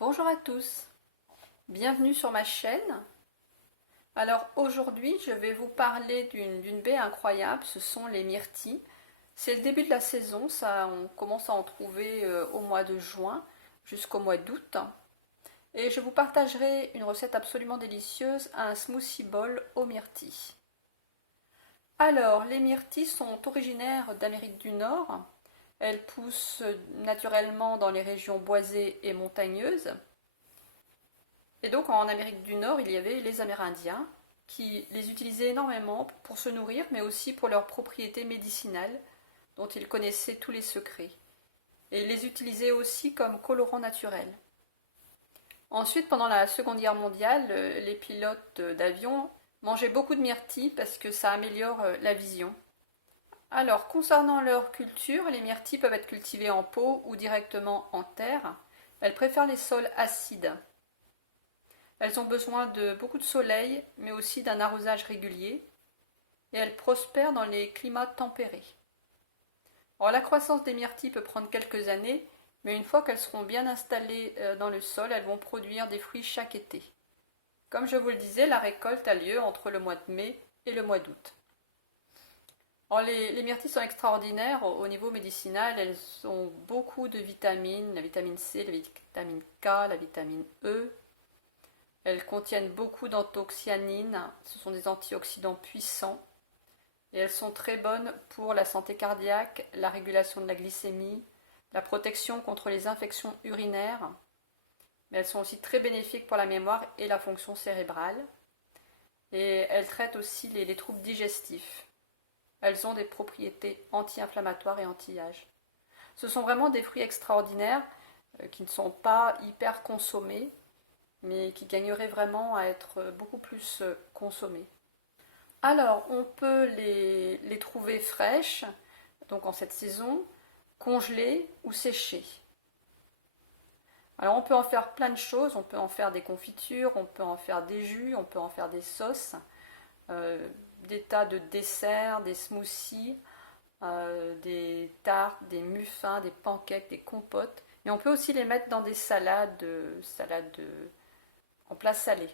Bonjour à tous, bienvenue sur ma chaîne. Alors aujourd'hui je vais vous parler d'une baie incroyable, ce sont les myrtilles. C'est le début de la saison, on commence à en trouver au mois de juin jusqu'au mois d'août. Et je vous partagerai une recette absolument délicieuse, un smoothie bowl aux myrtilles. Alors les myrtilles sont originaires d'Amérique du Nord. Elles poussent naturellement dans les régions boisées et montagneuses. Et donc en Amérique du Nord, il y avait les Amérindiens qui les utilisaient énormément pour se nourrir, mais aussi pour leurs propriétés médicinales, dont ils connaissaient tous les secrets. Et ils les utilisaient aussi comme colorant naturel. Ensuite, pendant la Seconde Guerre mondiale, les pilotes d'avion mangeaient beaucoup de myrtilles parce que ça améliore la vision. Alors, concernant leur culture, les myrtilles peuvent être cultivées en pot ou directement en terre. Elles préfèrent les sols acides. Elles ont besoin de beaucoup de soleil, mais aussi d'un arrosage régulier, et elles prospèrent dans les climats tempérés. Alors, la croissance des myrtilles peut prendre quelques années, mais une fois qu'elles seront bien installées dans le sol, elles vont produire des fruits chaque été. Comme je vous le disais, la récolte a lieu entre le mois de mai et le mois d'août. Alors, les myrtilles sont extraordinaires au niveau médicinal, elles ont beaucoup de vitamines, la vitamine C, la vitamine K, la vitamine E. Elles contiennent beaucoup d'anthocyanines, ce sont des antioxydants puissants. Et elles sont très bonnes pour la santé cardiaque, la régulation de la glycémie, la protection contre les infections urinaires. Mais elles sont aussi très bénéfiques pour la mémoire et la fonction cérébrale. Et elles traitent aussi les troubles digestifs. Elles ont des propriétés anti-inflammatoires et anti-âge. Ce sont vraiment des fruits extraordinaires qui ne sont pas hyper consommés, mais qui gagneraient vraiment à être beaucoup plus consommés. Alors, on peut les trouver fraîches, donc en cette saison, congelées ou séchées. Alors, on peut en faire plein de choses, on peut en faire des confitures, on peut en faire des jus, on peut en faire des sauces, des tas de desserts, des smoothies, des tartes, des muffins, des pancakes, des compotes. Et on peut aussi les mettre dans des salades en plat salé.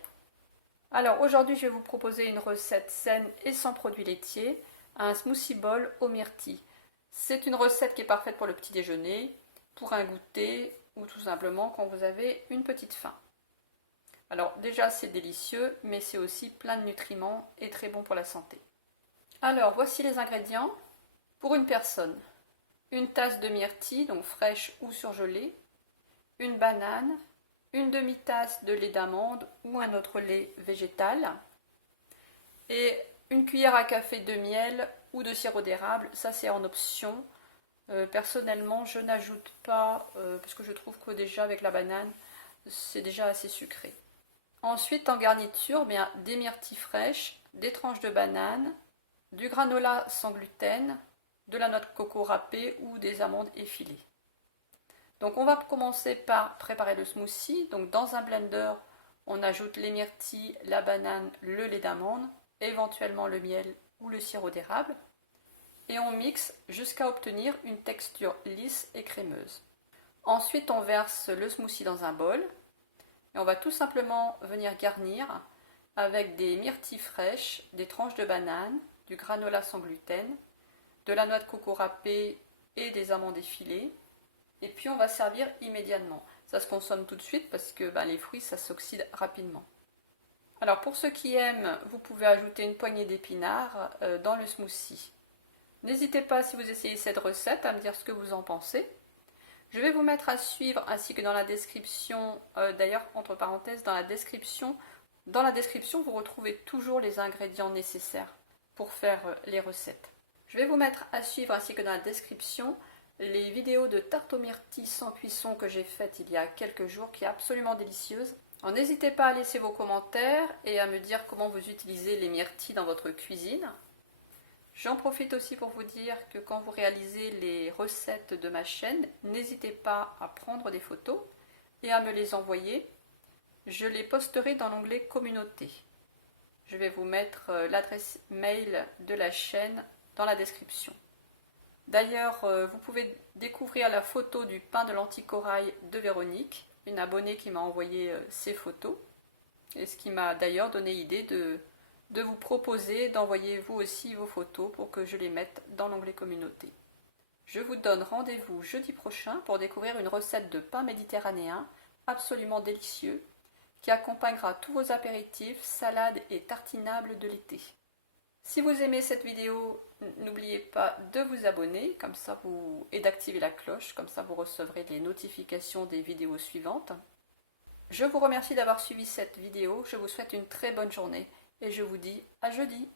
Alors aujourd'hui, je vais vous proposer une recette saine et sans produits laitiers, un smoothie bowl aux myrtilles. C'est une recette qui est parfaite pour le petit déjeuner, pour un goûter ou tout simplement quand vous avez une petite faim. Alors déjà, c'est délicieux, mais c'est aussi plein de nutriments et très bon pour la santé. Alors voici les ingrédients. Pour une personne, une tasse de myrtilles, donc fraîche ou surgelée, une banane, une demi-tasse de lait d'amande ou un autre lait végétal et une cuillère à café de miel ou de sirop d'érable, ça c'est en option. Personnellement, je n'ajoute pas parce que je trouve que déjà avec la banane, c'est déjà assez sucré. Ensuite, en garniture, des myrtilles fraîches, des tranches de banane, du granola sans gluten, de la noix de coco râpée ou des amandes effilées. Donc on va commencer par préparer le smoothie. Donc dans un blender, on ajoute les myrtilles, la banane, le lait d'amande, éventuellement le miel ou le sirop d'érable. Et on mixe jusqu'à obtenir une texture lisse et crémeuse. Ensuite, on verse le smoothie dans un bol. Et on va tout simplement venir garnir avec des myrtilles fraîches, des tranches de banane, du granola sans gluten, de la noix de coco râpée et des amandes effilées. Et puis on va servir immédiatement. Ça se consomme tout de suite parce que les fruits, ça s'oxyde rapidement. Alors pour ceux qui aiment, vous pouvez ajouter une poignée d'épinards dans le smoothie. N'hésitez pas, si vous essayez cette recette, à me dire ce que vous en pensez. Je vais vous mettre à suivre, ainsi que dans la description, d'ailleurs entre parenthèses, dans la description, vous retrouvez toujours les ingrédients nécessaires pour faire les recettes. Je vais vous mettre à suivre, ainsi que dans la description, les vidéos de tarte aux myrtilles sans cuisson que j'ai faites il y a quelques jours, qui est absolument délicieuse. Alors n'hésitez pas à laisser vos commentaires et à me dire comment vous utilisez les myrtilles dans votre cuisine. J'en profite aussi pour vous dire que quand vous réalisez les recettes de ma chaîne, n'hésitez pas à prendre des photos et à me les envoyer. Je les posterai dans l'onglet Communauté. Je vais vous mettre l'adresse mail de la chaîne dans la description. D'ailleurs, vous pouvez découvrir la photo du pain de lentilles corail de Véronique une abonnée qui m'a envoyé ses photos, et ce qui m'a d'ailleurs donné l'idée de vous proposer d'envoyer vous aussi vos photos pour que je les mette dans l'onglet communauté. Je vous donne rendez-vous jeudi prochain pour découvrir une recette de pain méditerranéen absolument délicieux qui accompagnera tous vos apéritifs, salades et tartinables de l'été. Si vous aimez cette vidéo, n'oubliez pas de vous abonner et d'activer la cloche, comme ça vous recevrez les notifications des vidéos suivantes. Je vous remercie d'avoir suivi cette vidéo, je vous souhaite une très bonne journée et je vous dis à jeudi.